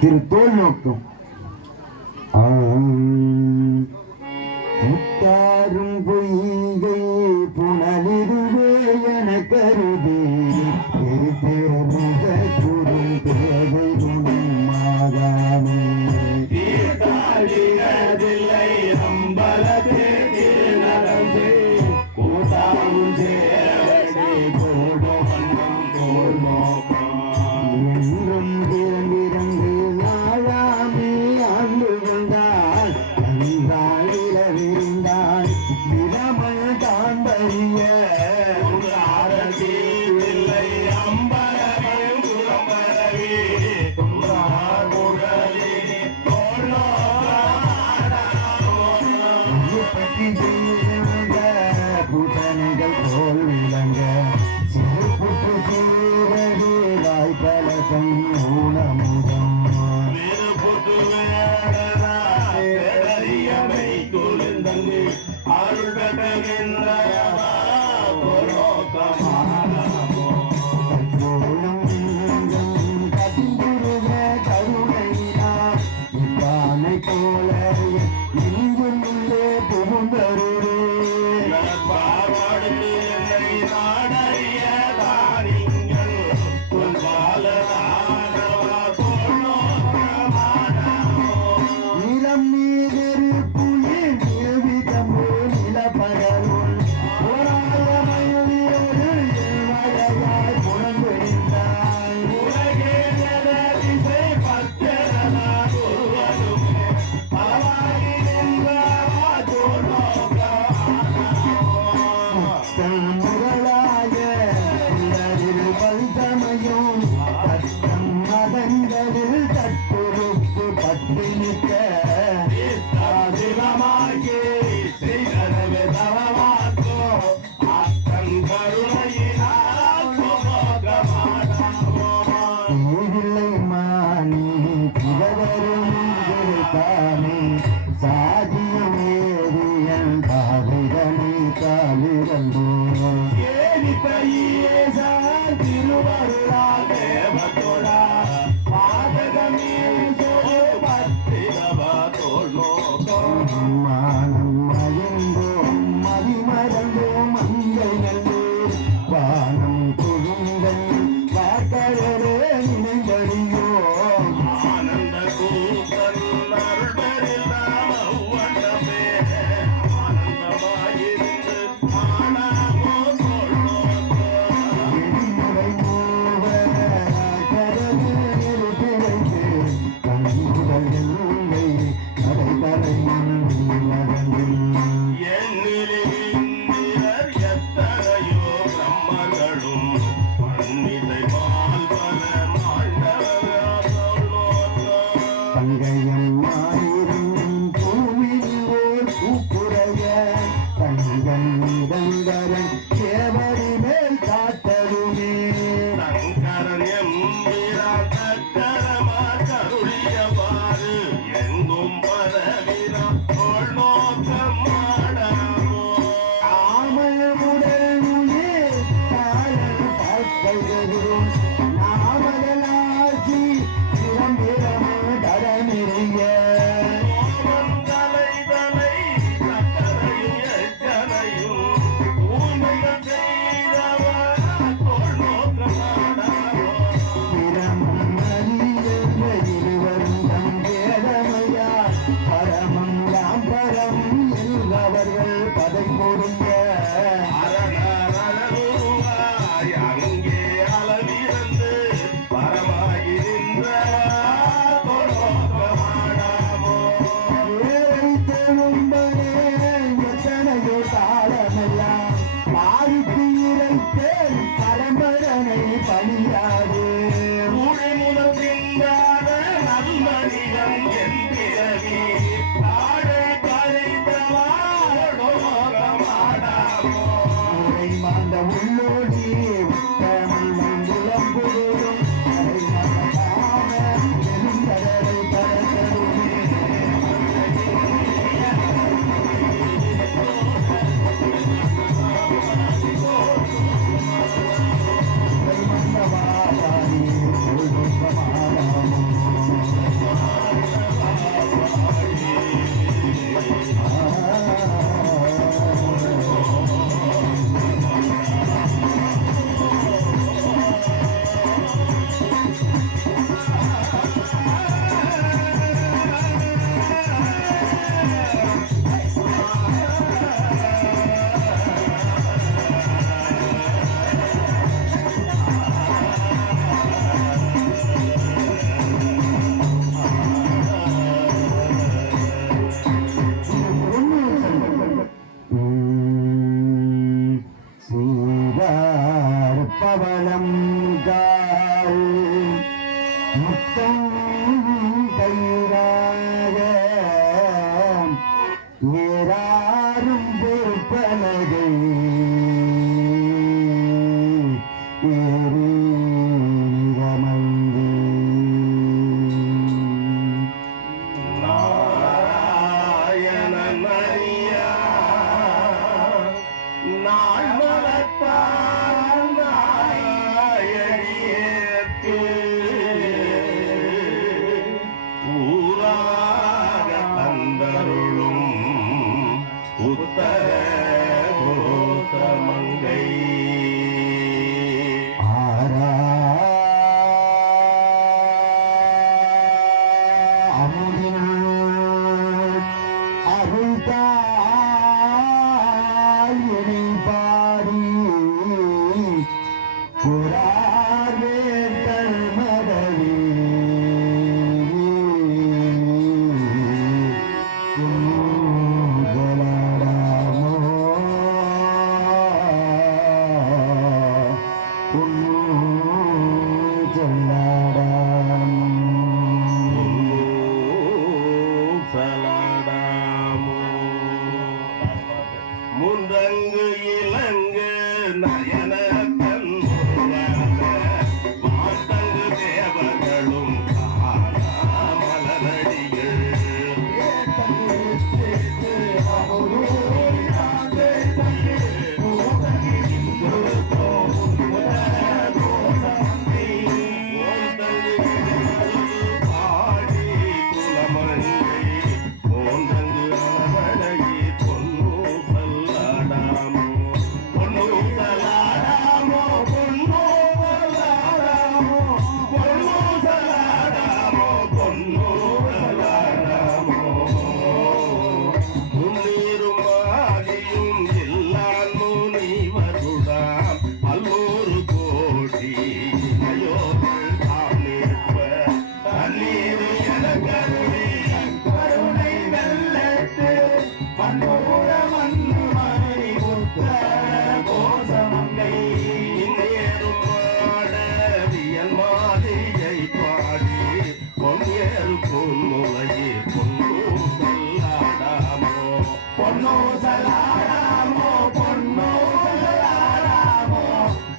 திருத்தோல் நோக்கம் முத்தாரும் பொய்கை புனலிருவே என கருதி திருத்தேர்முக குறும் தேவை மாதாமே தீர்த்தாடினதில்லை அம்பலத்தே திருநரம்பே கூட்டாவும் தேவடே போடோ வண்ணம் போல் நோக்கம் என்றும் திறந்திறந்து நாளாமே ஆண்டு வந்தாள் நன்றாள் இளவிருந்தாள் தினமல் தான் பறிய இல்லை அம்பலமே புறம்பரவே பூசணிகள் போல் விளங்க சிறுபுற்று சீரடி வாய்ப்பலசம் ஊனமுதம் குளிர்ந்தங்கு அருள் பெற்ற போல இங்கும் உள்ளே புகுந்தருளே பாவாடுக்கு என்னை நாடறிய தாரிங்கள் நிலம் மீதெரு புள்ளி நிறுவிதமோ நிலப்படலும் வயதாய் புணர்ந்திருந்தாய் உலகே திசை சங்கரன் எம்பிரான் சக்கரமா கருளிய மாந்த உள்ளோடி உத்தமன் மங்குளம் புதுடும் எழுந்தரை பரத்தருமே மந்தவாதாரி சொல்லும் சமாதானம் பவனம் கால் முத்தம் தயிராக ஏறாரும் பொறுப்பலகை ஏறி நிறமங்கி நாராயணன் அறியா நாள் மலத்தால் நாயடியேற்கு ஊராக தந்தருளும் உத்தர கோசமங்கை முந்தங்கு இலங்கு நயன மாத்தங்கு தேவர்களும் மலரடிகள் பாடி குலமங்கை போந்தங்கு அழகி பொன்னு சல்லாடாமோ பொன்னு சல்லாடாமோ பொன்னு சல்லாடாமோ பொன்னு சல்லாடாமோ பொன்னு சல்லாடாமோ முன்னீரும் ஆகியும் இல்லான் முனிவருடாம் பல்லூரு கோடி இளையோர்கள் தாம் நிற்ப தண்ணீர் என கருணை வெள்ளத்து மன்னோட மண்ணு மனை முத்த கோசமங்கை நேரும் மாடவியன் மாதிரியை பாடி பொன்னேறு பொன்முலையே பொன்னோ சல்லாடாமோ பொன்னோ சல்லாடாமோ பொன்னோ சல்லாடாமோ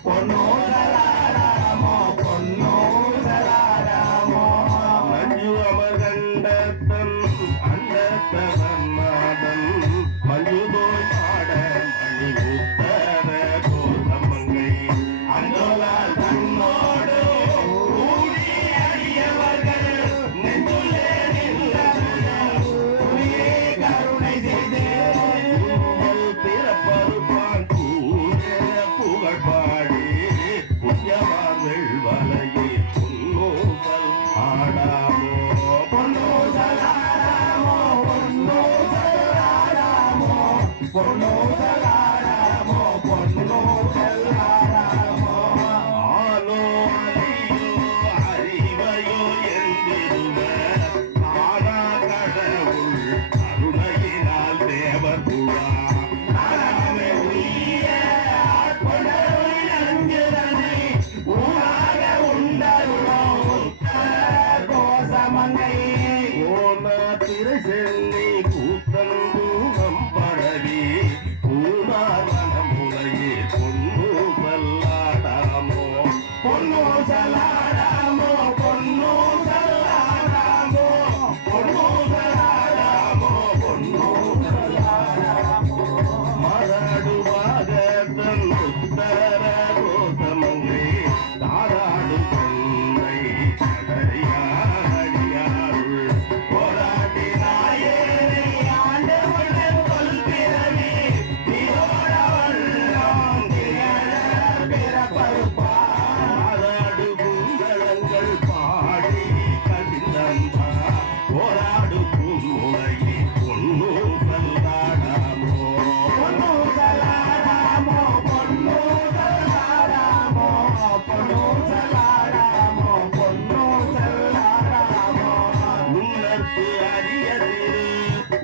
பொன்னோ சல்லாடாமோ பொன்னோ சல்லாடாமோ மஞ்சு அமர்கண்டத்தன் அண்டத்தவன் நாதன் மஞ்சுதோய் மாட மணி உத்தர கோசமங்கை அஞ்சோலால் தன்னோடு கூடி அடியவர்கள் நெஞ்சுள்ளே நின்றே கருணை செய்தே பிறப்பருப்பான் புகழ் பாடி புண்ணியவான்கள் வலையே பொன்னூசல் ஆடாமோ பொன்னூசல் ஆடாமோ பொன்னூசல் ஆடாமோ பொன்னூசல் ஆடாமோ பொன்னூசல் ஆடாமோ ஆனோ அலியோ அறிவையோ என்றிருந்த ஆனா கடவுள் கருணையினால் தேவர் குழா நாமே உரிய ஆட்கொண்டருள் அஞ்சுதனை ஊராக உண்டருளோ உத்தர கோசமங்கை பிறை சென்னி கூத்தன் பூகம் பரவி பூமாரணம் உலகே பொன்னு சல்லாடாமோ பொன்னு சல்லாடாமோ பொன்னு சல்லாடாமோ பொன்னு சல்லாடாமோ பொன்னு சல்லாடாமோ மரடுவாக தன் உத்தர கோசமங்கை தாராடு தந்தை கடையாடியாருள் போராட்டி நாயேனை ஆண்டவளே தொல்பிறவி நீரோட வள்ளம் திகழ பிறப்பருப்பார் மாறாடு குங்களங்கள் பாடி கசிந்தந்தா போராடு பூமுலையே பொன்னு சல்லாடாமோ பொன்னு சல்லாடாமோ பொன்னு சல்லாடாமோ பொன்னு சல்லாடாமோ பொன்னு சல்லாடாமோ முன்னர்க்கு அரியதிரு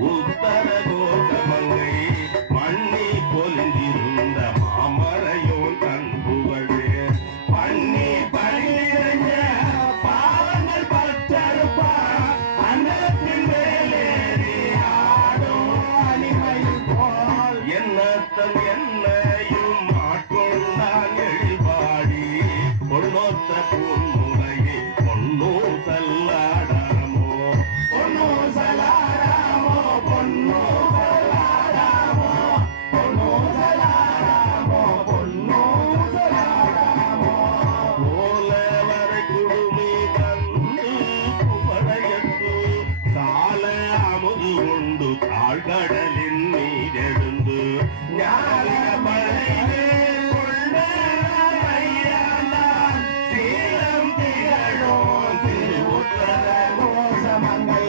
உத்தர கோசமங்கை மண்ணி பொலிந்திருந்த மாமரையோன் தன் புகழே பண்ணி பணிந்த பாவங்கள் பற்றறுப்பா அன்னத்தின் மேலேறி ஆடும் அனிமையில் போல் என்னத்தன் என்னையும் ஆட்கொண்டான் எழில்பாடி பொன்னொத்த பூமுலையை பொன்னு சல்லாடாமோ பொன்னு சல்லாடாமோ பொன்னு சல்லாடாமோ பொன்னு சல்லாடாமோ பொன்னு சல்லாடாமோ ஓலவரை குடுமி தந்து குவளையத்து சால அமுது கொண்டு தாழ்கடலின் நீரெழுந்து ஞான பழிவே கொண்ட ஐயாண்டான் சீலம் திகழும் திருவுத்தர கோசமங்கை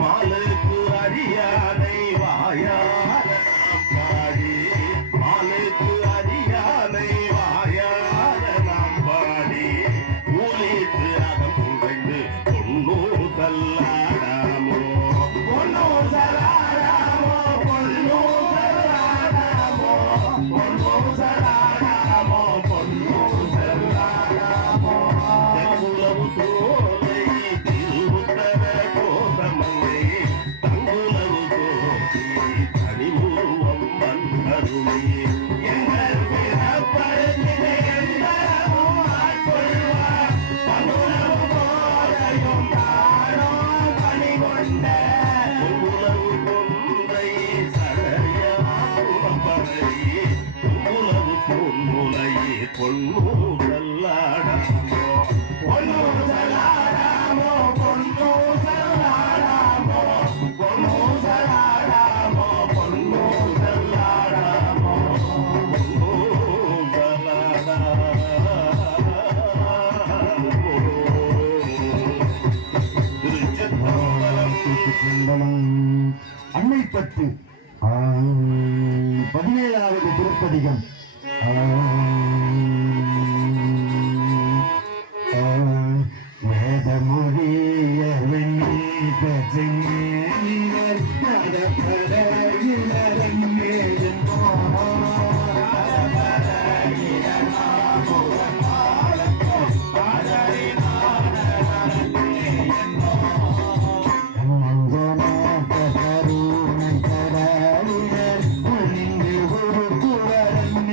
மாலுக்கு அரியானை வாயார நாம் பாடி மாலுக்கு அரியானை வாயார நாம் பாடி ஊழித்து அகம் புகைந்து பொன்னு சல்லாடாமோ பொன்னு சல்லாடாமோ பொன்னு சல்லாடாமோ பொன்னு சல்லாடாமோ பொன்னு சல்லாடாமோ தெங்குலவு சோலை திருவுத்தர கோசமங்கை தங்குலவு சோதி தனிமுருவம் வந்தருளே எங்கள் பிறப்பருத்தினை எந்தரமும் ஆட்கொள்வார் பங்குலவு போதையும் தானோ பணிகொண்ட உலவு கொன்றை சடையா புறப்பறை உலவு பொன்முலையே பொன்னு சல்லாடாமோ பொன்னு சல்லாடாமோ பொன்னு சல்லாடாமோ பொன்னு சல்லாடாமோ பொன்னு சல்லாடாமோ பொன்னு சல்லாடாமோ திருச்சிற்றம்பலம் சிந்தனம் அன்னை பத்து 17வது திருப்பதிகம் வேதமொழிய வெண்ணீர் பெற்றீர் நடப்பட இளரங்கே கருணை கடலினர் ஒளிந்து ஒரு குவரன்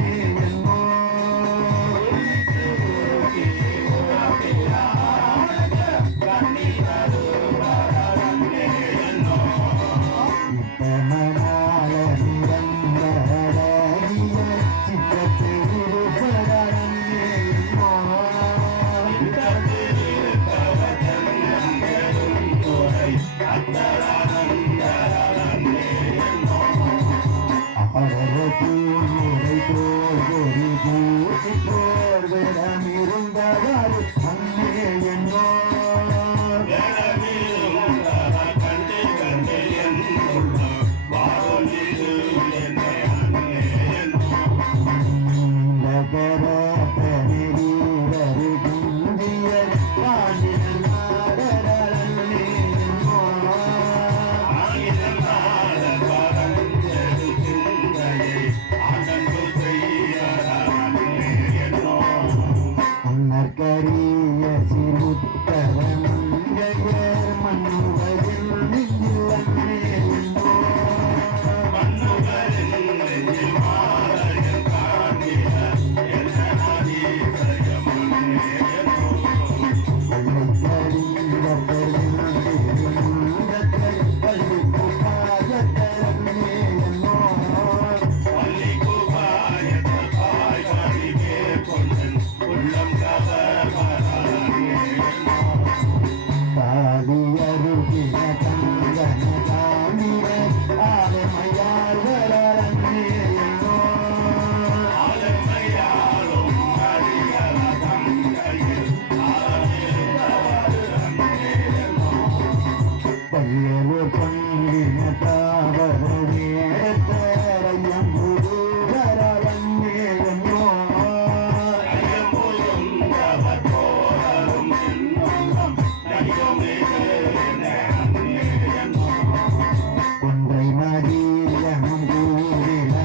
பையலூர் பங்கின தாவரவே தரையம் புதுவரவன்னே என்னோ கொன்றை மதியமும் கூறின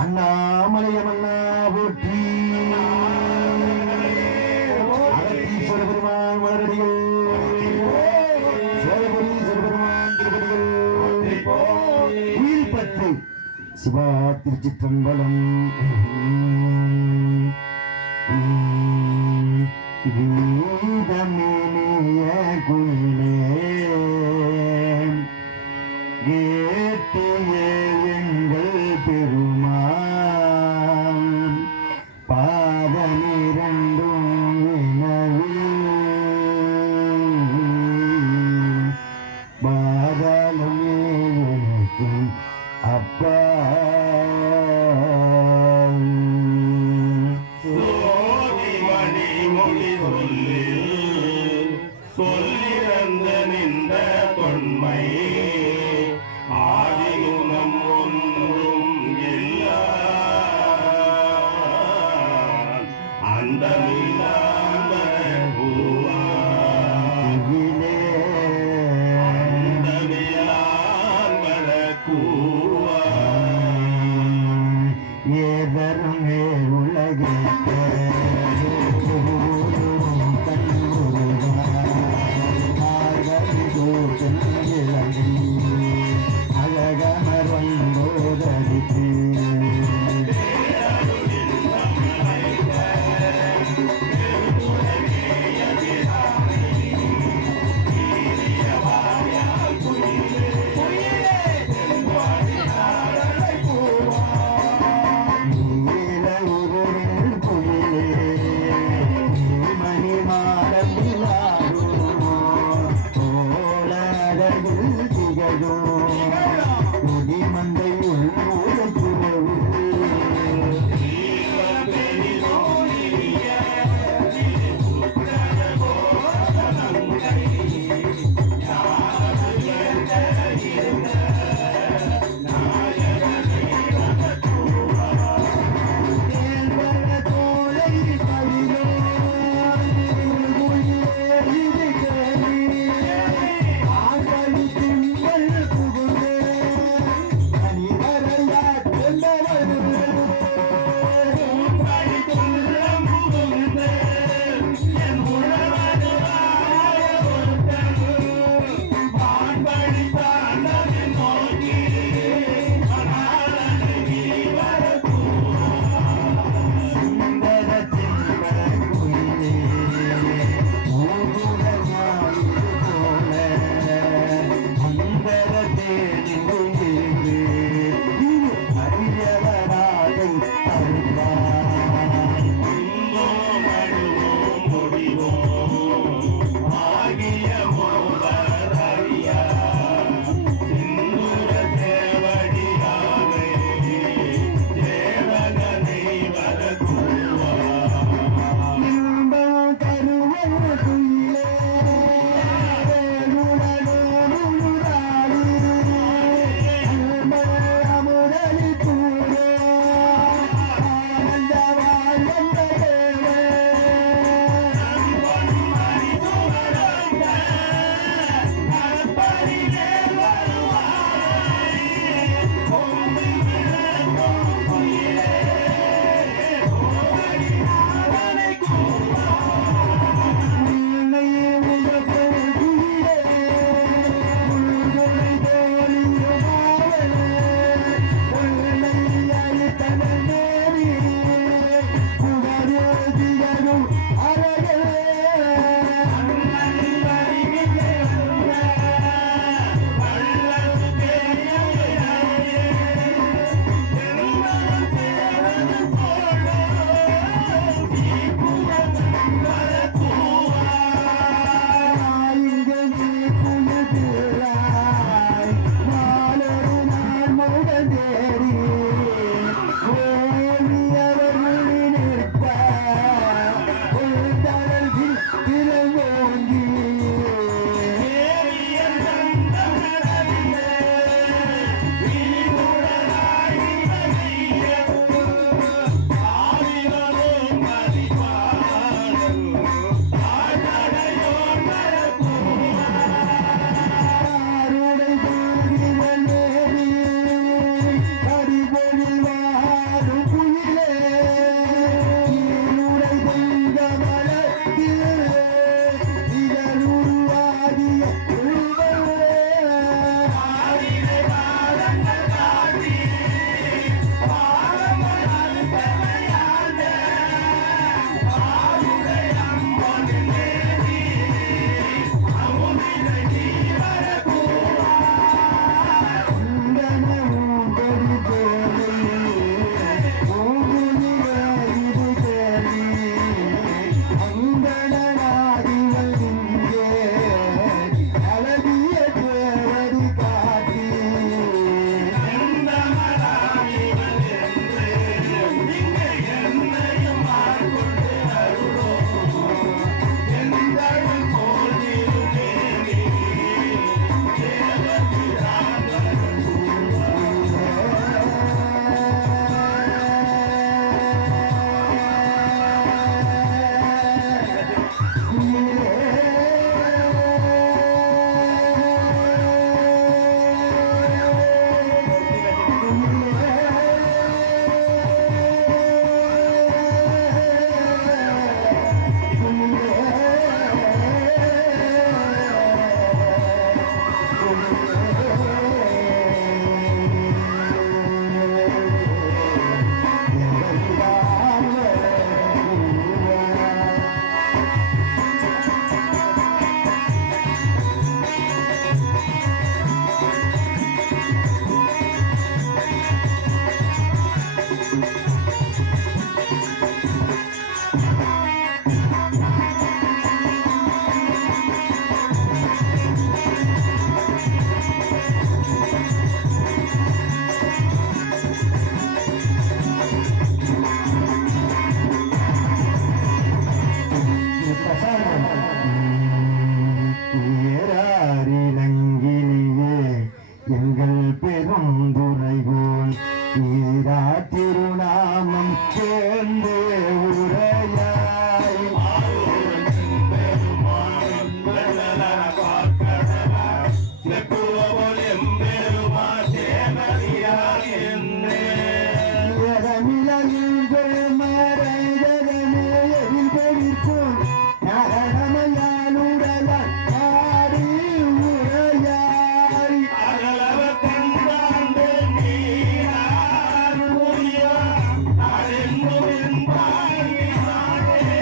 அண்ணாமலையமன்னா போற்றி அகத்தீஸ்வர பெருமான் மலரடிகள் சேவபுரி சிவபெருமான் திருப்பதிகள் உயிர்பத்து சிவா திருச்சிற்றம்பலம் கீதமேனிய குயிலே கேட்டிய எங்கள் பெருமான் பாதமிரண்டும் வினவில் பாதலுமே எனக்கும் அப்பா சோதி மணி மொழி சொல்லி சொல்லிட செப்புவபோல் எம்பெருமா தேவரியார் என்னே அகலவர் கண்டாண்டு நீரார் புரியா அரெங்கும் என்பாய் நாடே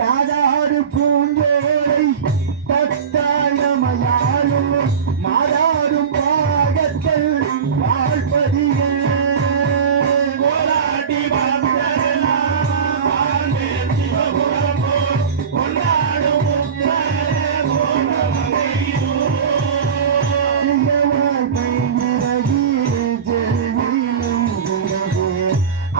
தாதாடு பூஞ்சோலை தத்தாழமையாலும் மாதாடும் பாகத்தில் வாழ்பதிகள் கோலாட்டி பக்தரெல்லாம் வாழ்ந்தே சிவபுரம் போல் கொண்டாடும் உத்தர கோணமங்கையோ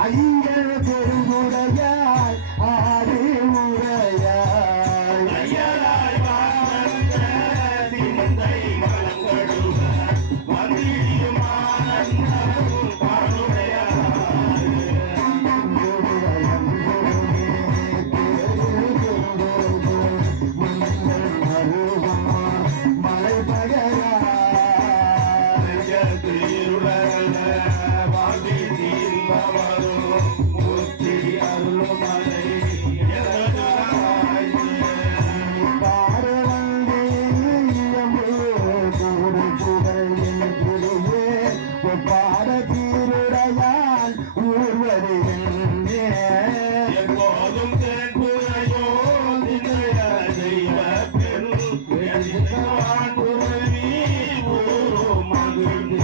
ஐயர் பெருங்குடையாய் ஆறு முறையாய் ஐயராய் வாழ்ந்த சிந்தை மலங்கடுவ வந்திடியும் ஆனந்தமும் பாடுடையாய் மலை பகரா திருடல்ல வாழ்வி தீர்ந்தவரும் மூர்த்தி அருள்மலை பாடத்தீருடையான் ஊர்வருகின்றே எப்போதும் தேன்புரையோ திணைய தெய்வ பெண் குருவி ஊரும் மகிழ்ந்து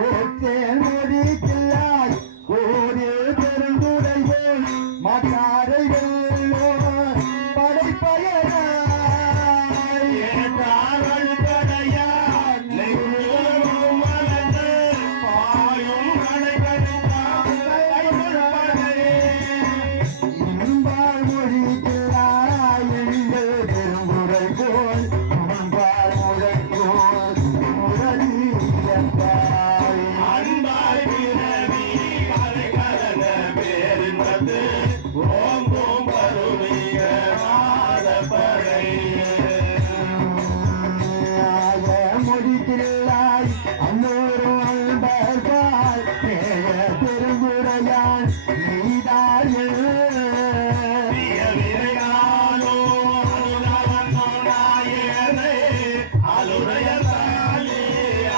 ஓத்தேன் மொழிக்கில்லாய் ஓரில் பெருந்துடையோன் மாற்றாரை வெல்லோர் படைப்பயனாய் ஏற்றார்கள் கடையார் நெய்யும் மலர்ந்து பாயும் இன்பால் மொழிக்கில்லாய் எங்கள் பெருமுறை போல் முன்பால் முழங்கோல் முரளியப்பாய் அன்பாய் பிறவி அலை கலந்த பேரின்பத்து ஓங்கும் பருவிய நாதப்பறை மொழிக்கில்லாய் அன்னோரும் அன்பர்பால் பேய பெருங்குடையான் நீதார்கள் விரையாலோ அருளவனோ நாயனே அருளையதாலே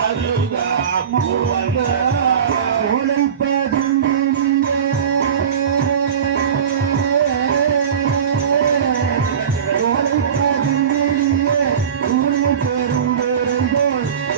அருகா பூவந்த பெருங்குடையோன்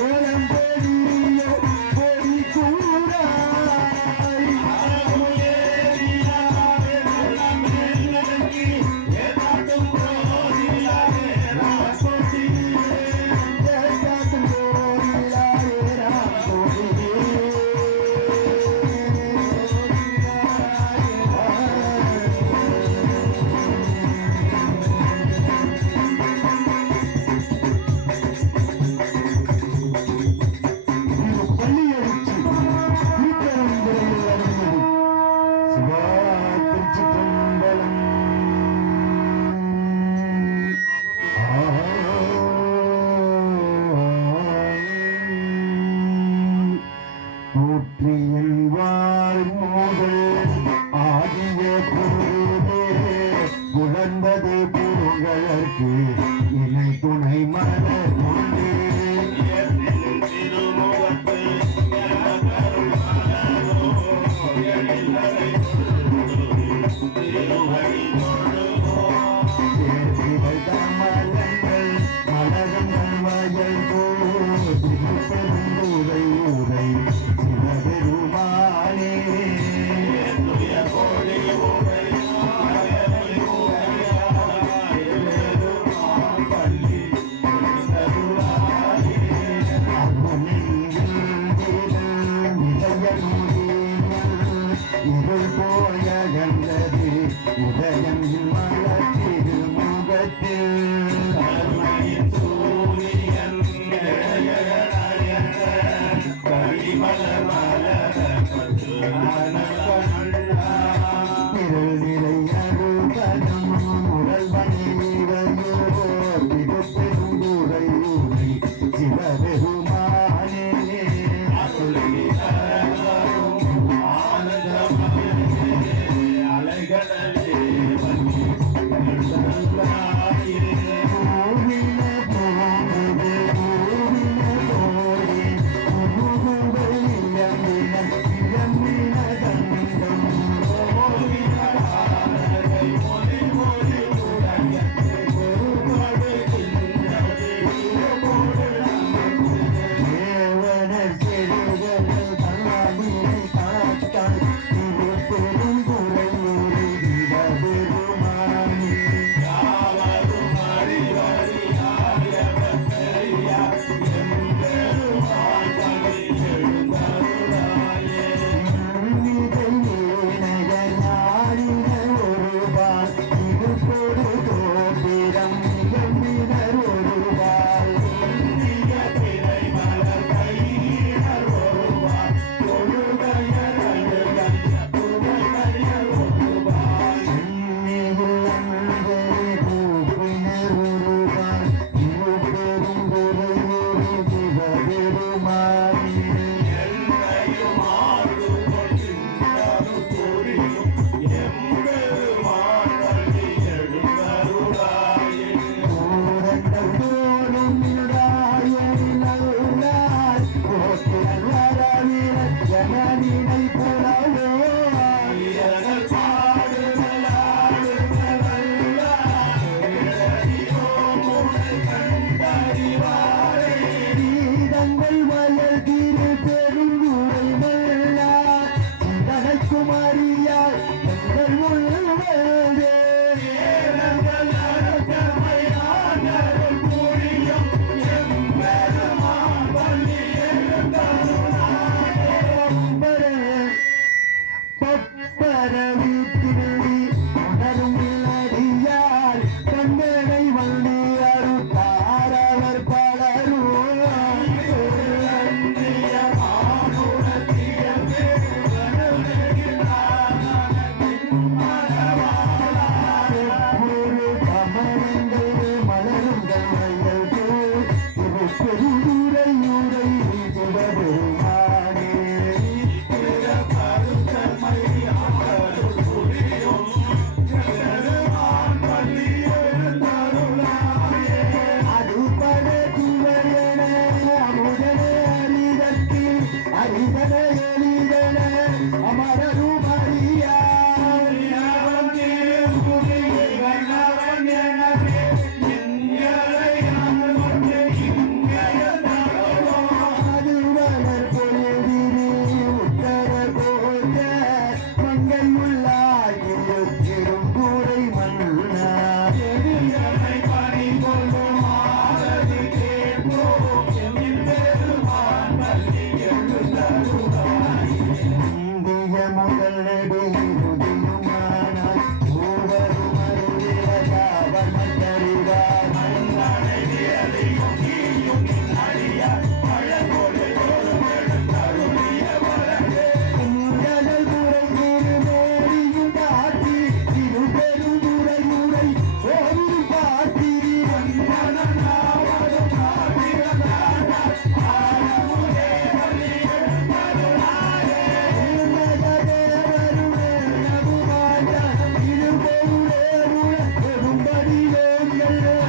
அறிவாரே தங்கள் வயல் திரு பெருங்குறை மல்லார் சிந்தனைக்கும் அறியார் எங்கள் உள்ளே ஏனங்கள் அடக்கமையானருள் புரியும் எம்பெருமான் பள்ளி எழுந்தருளாயே பப்பரவி திருளி உணரும் அடியார் கண்களை வள்ளி அருத்தாரவர் பலரும் ஒரு கமலங்கள் மலரும் கண்கள் திருப்பெருந்துரை உரை சிவபெருமானே அதுபட துவரென அமுதன அரிதத்தில் அரிதன எளிதன அமரரும் அறியார் அதுவலர் பொழுதினே உத்தர கோட்ட மங்கை உள்ளாய் திருக்கூரை மன்னா இந்திய முதல் நெடுமானால் மூவரும் அருளியவர் மற்றறிவார் உங்கடல் துறை திருமேனியும் காட்டி திருப்பெருந்துறை உரை கோவில் காட்டி தேவருமே நகுமாஜனம் திருப்பொருளே உலகெரும்படி வேங்கள்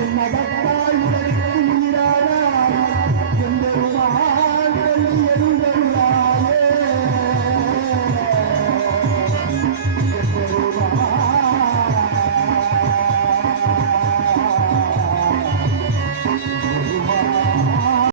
என்னகத்தாய்